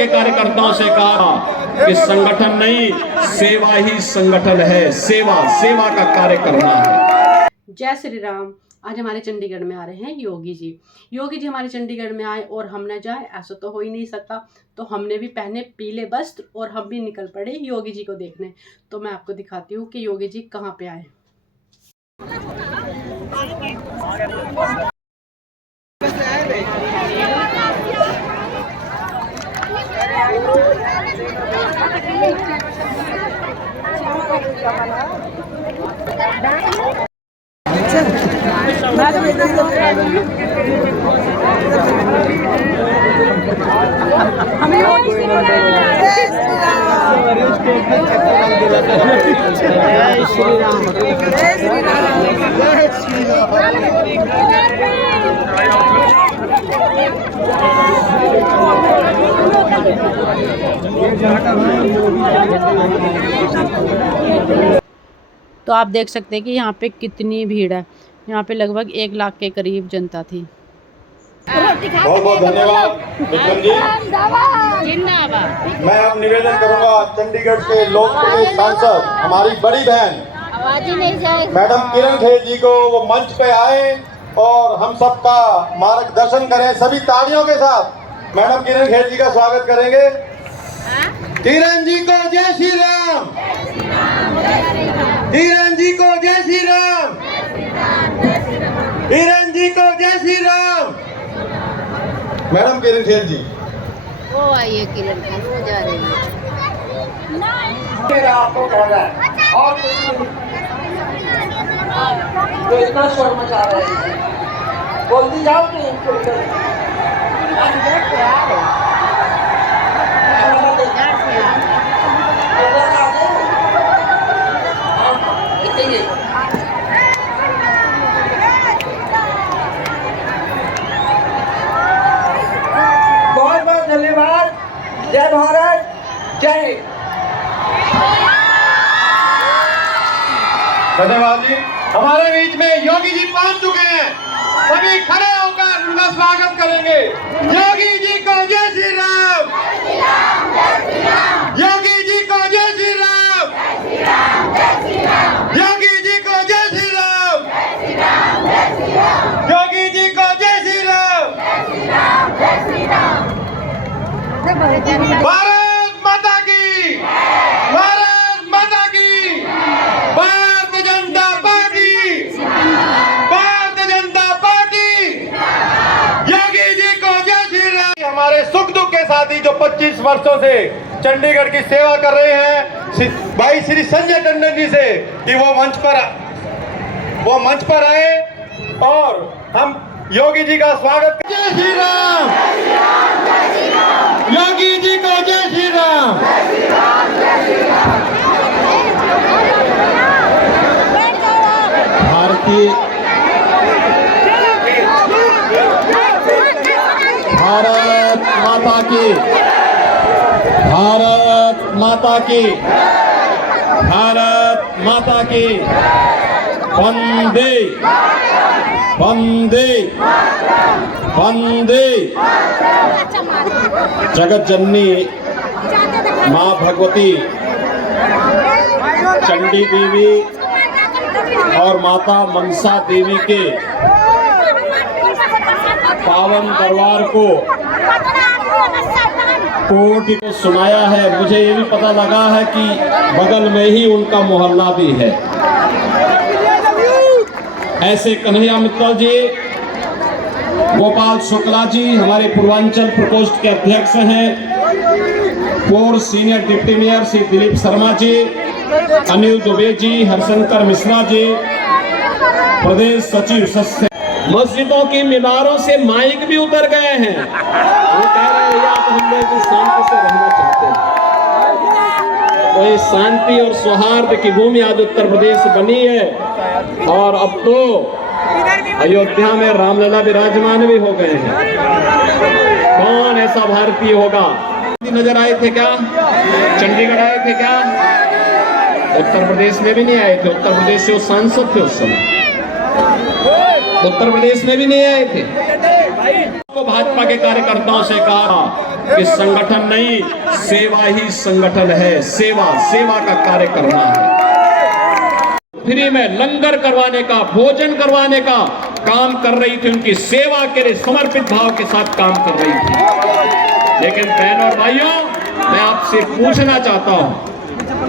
के कार्यकर्ताओं से कहा कि संगठन नहीं, सेवा ही संगठन है। सेवा का कार्य करना है। जय श्री राम। आज हमारे चंडीगढ़ में आ रहे हैं योगी जी। योगी जी हमारे चंडीगढ़ में आए और हम न जाए, ऐसा तो हो ही नहीं सकता। तो हमने भी पहने पीले वस्त्र और हम भी निकल पड़े योगी जी को देखने। तो मैं आपको दिखाती हूँ कि योगी जी कहाँ पे आए। तो आप देख सकते हैं कि यहाँ पे कितनी भीड़ है। यहाँ पे लगभग 1 लाख के करीब जनता थी। बहुत बहुत धन्यवाद विक्रम जी। मैं अब निवेदन करूंगा चंडीगढ़ के लोकप्रिय सांसद हमारी बड़ी बहन मैडम किरण खेर जी को वो मंच पे आए और हम सबका मार्गदर्शन करें। सभी तालियों के साथ मैडम किरण खेर जी का स्वागत करेंगे। किरण जी को जय श्री राम। किरण जी को जय श्री राम। किरण जी को जय श्री राम। मैडम किरण खेर जी वो आइए, किरण खेर वो जा रही है। आपको कह रहा है और तो इतना शोर मचा रहे हैं, बोलती जाओ कि बहुत बहुत धन्यवाद। जय भारत, जय। धन्यवाद जी। हमारे बीच में योगी जी पहुंच चुके हैं। सभी खड़े होकर उनका स्वागत करेंगे। योगी जी को जय श्री राम। योगी जी को जय श्री राम। योगी जी को जय श्री राम। योगी जी को जय श्री राम। भारत माता की, भारत माता की, भारतीय जनता पार्टी, भारतीय जनता पार्टी। योगी जी को जय श्री राम। हमारे सुख दुख के साथी जो 25 वर्षों से चंडीगढ़ की सेवा कर रहे हैं भाई श्री संजय टंडन जी से कि वो मंच पर आए और हम योगी जी का स्वागत। जय श्री राम। योगी जी को जय श्री राम। भारत माता की, भारत माता की, भारत माता की। वंदे वंदे वंदे। जगत जननी माँ भगवती चंडी देवी और माता मनसा देवी के पावन दरबार को कोटि को सुनाया है। मुझे ये भी पता लगा है कि बगल में ही उनका मोहल्ला भी है। ऐसे कन्हैया मित्तल जी, गोपाल शुक्ला जी हमारे पूर्वांचल प्रकोष्ठ के अध्यक्ष हैं, पूर्व senior deputy mayor Shri Dilip Sharma ji, Anil Dube ji, Harshankar Mishra ji, प्रदेश सचिव सस्य। मस्जिदों की मीनारों से माइक भी उतर गए हैं। वो कह रहे हैं आप हम लोग शांति से रहना चाहते हैं। तो ये शांति और सौहार्द की भूमि आज उत्तर प्रदेश बनी है और अब तो अयोध्या में रामलला विराजमान भी हो गए हैं। कौन ऐसा भारतीय होगा? नजर आए थे क्या? चंडीगढ़ आए थे क्या? उत्तर प्रदेश में भी नहीं आए थे। उत्तर प्रदेश से वो सांसद थे उस समय। उत्तर प्रदेश में भी नहीं आए थे। तो भाजपा के कार्यकर्ताओं से कहा कि संगठन नहीं, सेवा ही संगठन है। सेवा, सेवा का कार्य करना है। फ्री में लंगर करवाने का, भोजन करवाने का काम कर रही थी, उनकी सेवा के लिए समर्पित भाव के साथ काम कर रही थी। लेकिन बहनों और भाइयों, मैं आपसे पूछना चाहता हूं,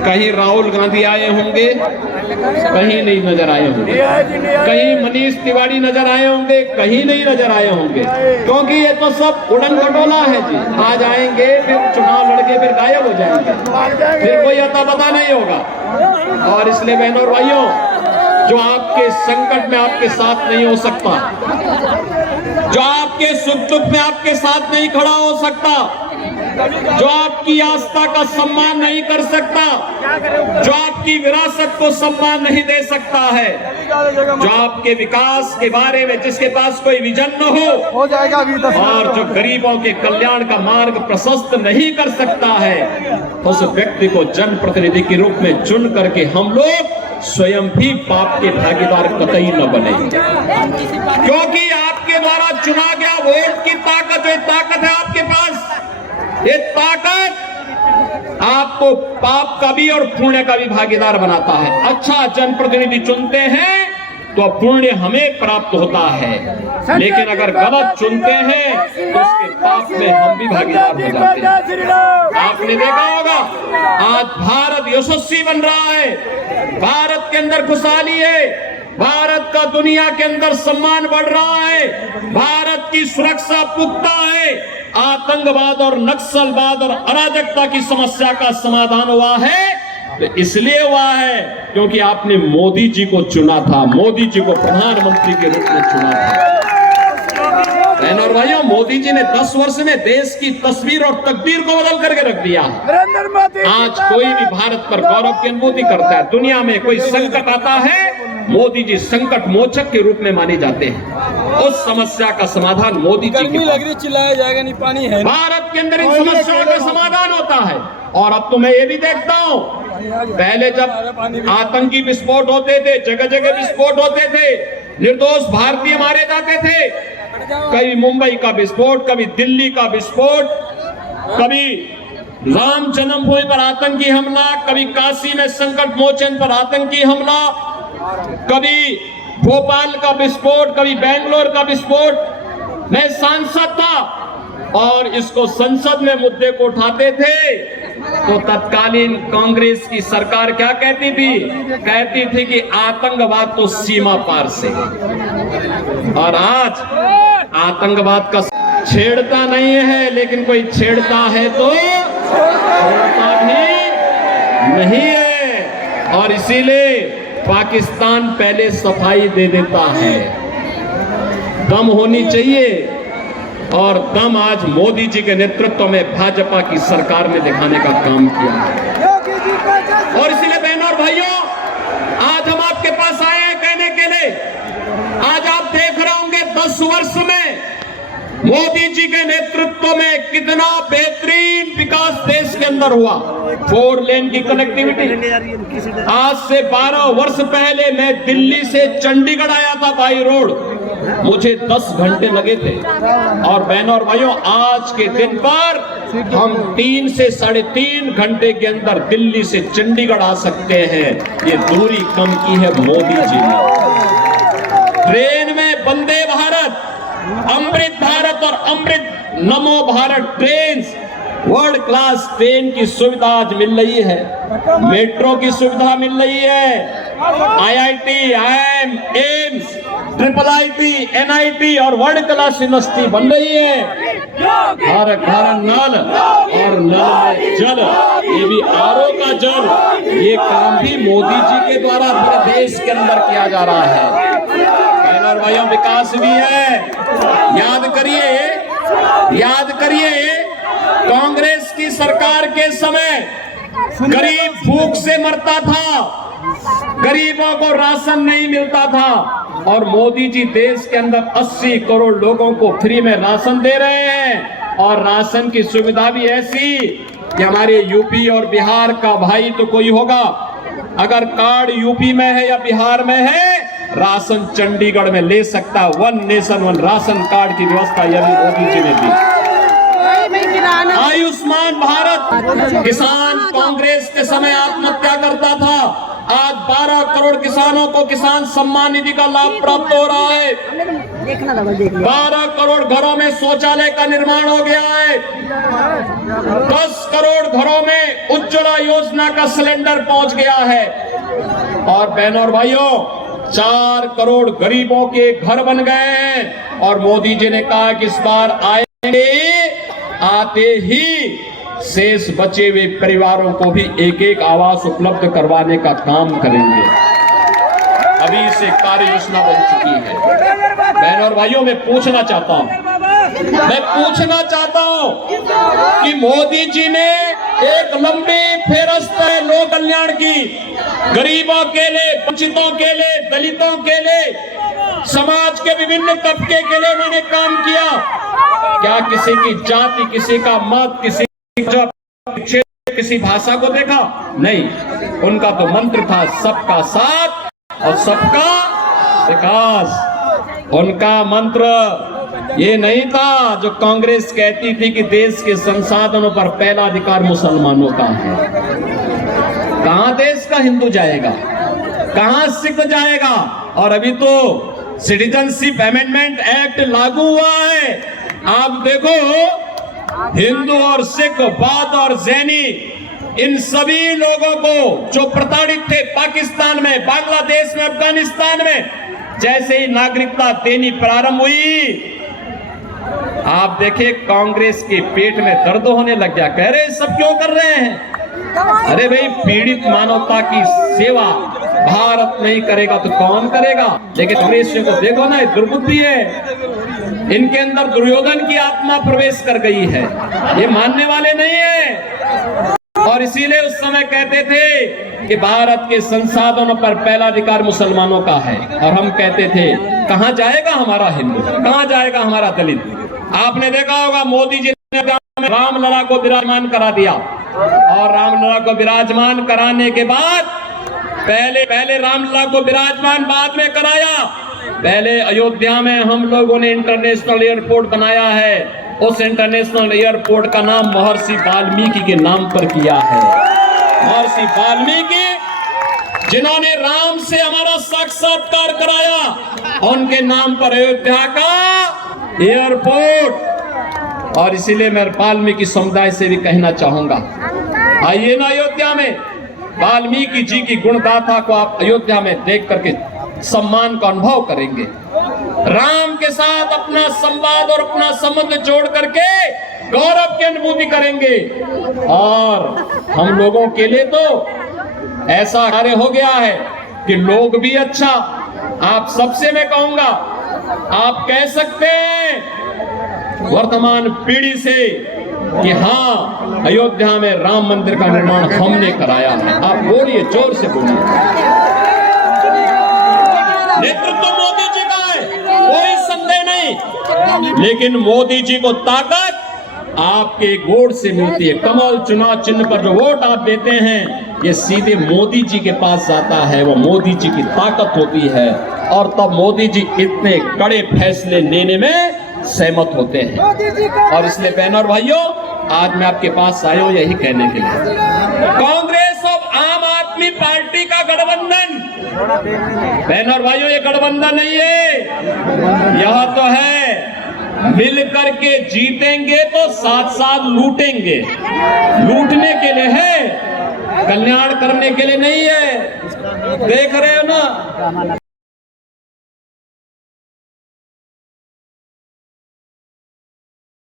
कहीं राहुल गांधी आए होंगे? कहीं नहीं नजर आए होंगे। कहीं मनीष तिवारी नजर आए होंगे? कहीं नहीं नजर आए होंगे। क्योंकि ये तो सब उड़न खटोला है जी। आज आएंगे, फिर चुनाव लड़के, फिर गायब हो जाएंगे, फिर कोई अता पता नहीं होगा। और इसलिए बहनों और भाइयों, जो आपके संकट में आपके साथ नहीं हो सकता, जो आपके सुख दुख में आपके साथ नहीं खड़ा हो सकता, जो आपकी आस्था का सम्मान नहीं कर सकता, जो आपकी विरासत को सम्मान नहीं दे सकता है, जो आपके विकास के बारे में जिसके पास कोई विजन न हो जाएगा, और जो गरीबों के कल्याण का मार्ग प्रशस्त नहीं कर सकता है, तो उस व्यक्ति को जनप्रतिनिधि के रूप में चुन करके हम लोग स्वयं भी पाप के भागीदार कतई न बने। क्योंकि आपके द्वारा चुना गया वोट की ताकत, ये ताकत है आपके पास, ये ताकत आपको पाप का भी और पुण्य का भी भागीदार बनाता है। अच्छा जनप्रतिनिधि चुनते हैं तो पुण्य हमें प्राप्त होता है, लेकिन अगर गलत चुनते हैं तो उसके पाप में हम भी भागीदार हो जाते हैं। आपने देखा होगा, आज भारत यशस्वी बन रहा है, भारत के अंदर खुशहाली है, भारत का दुनिया के अंदर सम्मान बढ़ रहा है, भारत की सुरक्षा पुख्ता है, आतंकवाद और नक्सलवाद और अराजकता की समस्या का समाधान हुआ है, तो इसलिए हुआ है क्योंकि आपने मोदी जी को चुना था, मोदी जी को प्रधानमंत्री के रूप में चुना था। बहनों और भाइयों, मोदी जी ने 10 वर्ष में देश की तस्वीर और तकदीर को बदल करके रख दिया। आज कोई भी भारत पर गौरव की अनुभूति करता है। दुनिया में कोई संकट आता है, मोदी जी संकट मोचक के रूप में माने जाते हैं। उस समस्या का समाधान मोदी जी की लग रही, चिल्लाया जाएगा नहीं, पानी है। भारत के अंदर इन समस्याओं का समाधान होता है। और अब तो मैं ये भी देखता हूँ, पहले जब आतंकी विस्फोट होते थे, जगह जगह विस्फोट होते थे, निर्दोष भारतीय मारे जाते थे, कभी मुंबई का विस्फोट, कभी दिल्ली का विस्फोट, कभी राम जन्मभूमि पर आतंकी हमला, कभी काशी में संकट मोचन पर आतंकी हमला, कभी भोपाल का विस्फोट, कभी बेंगलोर का विस्फोट। मैं सांसद था और इसको संसद में मुद्दे को उठाते थे तो तत्कालीन कांग्रेस की सरकार क्या कहती थी? कहती थी कि आतंकवाद तो सीमा पार से। और आज आतंकवाद का छेड़ता नहीं है, लेकिन कोई छेड़ता है तो छोड़ता भी नहीं है। और इसीलिए पाकिस्तान पहले सफाई दे देता है। दम होनी चाहिए, और दम आज मोदी जी के नेतृत्व में भाजपा की सरकार में दिखाने का काम किया है। और इसलिए बहनों और भाइयों, आज हम आपके पास आए हैं कहने के लिए, आज आप देख रहे होंगे 10 वर्ष में मोदी जी के नेतृत्व में कितना बेहतरीन विकास देश के अंदर हुआ। 4 लेन की कनेक्टिविटी। आज से 12 वर्ष पहले मैं दिल्ली से चंडीगढ़ आया था बाई रोड, मुझे 10 घंटे लगे थे। और बहनों और भाइयों, आज के दिन पर हम 3 से 3.5 घंटे के अंदर दिल्ली से चंडीगढ़ आ सकते हैं। ये दूरी कम की है मोदी जी ने। ट्रेन में वंदे भारत, अमृत भारत और अमृत नमो Bharat train, world class train की सुविधा आज मिल रही है, मेट्रो की सुविधा मिल रही है, IIT, IIM, AIIMS, IIIT, NIT और वर्ल्ड क्लास यूनिवर्सिटी बन रही है। हर घर नल और नल में जल, ये भी RO का जल, ये काम भी मोदी जी के द्वारा पूरे देश के अंदर किया जा रहा है। और भाइयों, विकास भी है। याद करिए कांग्रेस की सरकार के समय गरीब भूख से मरता था, गरीबों को राशन नहीं मिलता था, और मोदी जी देश के अंदर 80 करोड़ लोगों को फ्री में राशन दे रहे हैं। और राशन की सुविधा भी ऐसी कि हमारे यूपी और बिहार का भाई तो कोई होगा, अगर कार्ड यूपी में है या बिहार में है, राशन चंडीगढ़ में ले सकता। 1 नेशन 1 राशन कार्ड की व्यवस्था यदि मोदी जी ने दी। आयुष्मान भारत, किसान कांग्रेस के समय आत्महत्या करता था, आज 12 करोड़ किसानों को किसान सम्मान निधि का लाभ प्राप्त हो रहा है। 12 करोड़ घरों में शौचालय का निर्माण हो गया है। 10 करोड़ घरों में उज्ज्वला योजना का सिलेंडर पहुंच गया है। और बहनों और भाइयों, 4 करोड़ गरीबों के घर बन गए हैं। और मोदी जी ने कहा कि इस बार आएंगे, आते ही शेष बचे हुए परिवारों को भी एक एक आवास उपलब्ध करवाने का काम करेंगे। अभी से कार्य योजना बन चुकी है। बहनों और भाइयों, मैं पूछना चाहता हूं कि मोदी जी ने एक लंबी फेरस्त है लोक कल्याण की, गरीबों के लिए, वंचितों के लिए, दलितों के लिए, समाज के विभिन्न तबके के लिए उन्होंने काम किया। क्या किसी की जाति, किसी का मत, किसी किसी भाषा को देखा? नहीं। उनका तो मंत्र था सबका साथ और सबका विकास। उनका मंत्र ये नहीं था जो कांग्रेस कहती थी कि देश के संसाधनों पर पहला अधिकार मुसलमानों का है। कहां देश का हिंदू जाएगा, कहां सिख जाएगा? और अभी तो सिटीजनशिप अमेंडमेंट एक्ट लागू हुआ है। आप देखो, हिंदू और सिख, बौद्ध और जैनी, इन सभी लोगों को जो प्रताड़ित थे पाकिस्तान में, बांग्लादेश में, अफगानिस्तान में, जैसे ही नागरिकता देनी प्रारंभ हुई, आप देखिए कांग्रेस के पेट में दर्द होने लग गया। कह रहे सब क्यों कर रहे हैं? अरे भाई, पीड़ित मानवता की सेवा भारत नहीं करेगा तो कौन करेगा? लेकिन कांग्रेसियों को देखो ना, दुर्बुद्धि है, इनके अंदर दुर्योधन की आत्मा प्रवेश कर गई है। ये मानने वाले नहीं है। और इसीलिए उस समय कहते थे कि भारत के संसाधनों पर पहला अधिकार मुसलमानों का है। और हम कहते थे कहां जाएगा हमारा हिंदू, कहां जाएगा हमारा दलित? आपने देखा होगा मोदी जी ने रामलला को विराजमान करा दिया। और रामलला को विराजमान कराने के बाद पहले रामलला को विराजमान बाद में कराया। पहले अयोध्या में हम लोगों ने इंटरनेशनल एयरपोर्ट बनाया है। उस इंटरनेशनल एयरपोर्ट का नाम महर्षि वाल्मीकि के नाम पर किया है। महर्षि वाल्मीकि जिन्होंने राम से हमारा साक्षात्कार कराया, उनके नाम पर अयोध्या का एयरपोर्ट। और इसीलिए मैं वाल्मीकि समुदाय से भी कहना चाहूंगा, आइए ना अयोध्या में, वाल्मीकि जी की गुणगाथा को आप अयोध्या में देख करके सम्मान का अनुभव करेंगे। राम के साथ अपना संवाद और अपना संबंध जोड़ करके गौरव की अनुभूति करेंगे। और हम लोगों के लिए तो ऐसा कार्य हो गया है कि लोग भी अच्छा, आप सबसे मैं कहूंगा, आप कह सकते हैं वर्तमान पीढ़ी से कि हाँ, अयोध्या में राम मंदिर का निर्माण हमने कराया है। आप बोलिए, जोर से बोलिए। नेतृत्व मोदी जी का है, कोई संदेह नहीं। लेकिन मोदी जी को ताकत आपके वोट से मिलती है। कमल चुनाव चिन्ह पर जो वोट आप देते हैं, ये सीधे मोदी जी के पास जाता है। वो मोदी जी की ताकत होती है। और तब मोदी जी इतने कड़े फैसले लेने में सहमत होते हैं। और इसलिए बहनों और भाइयों, आज मैं आपके पास आया हूं यही कहने के लिए, कांग्रेस और आम आदमी पार्टी का गठबंधन, बहनों और भाइयों, ये गठबंधन नहीं है, यह तो है मिल करके जीतेंगे तो साथ साथ लूटेंगे। लूटने के लिए है, कल्याण करने के लिए नहीं है। देख रहे हो ना,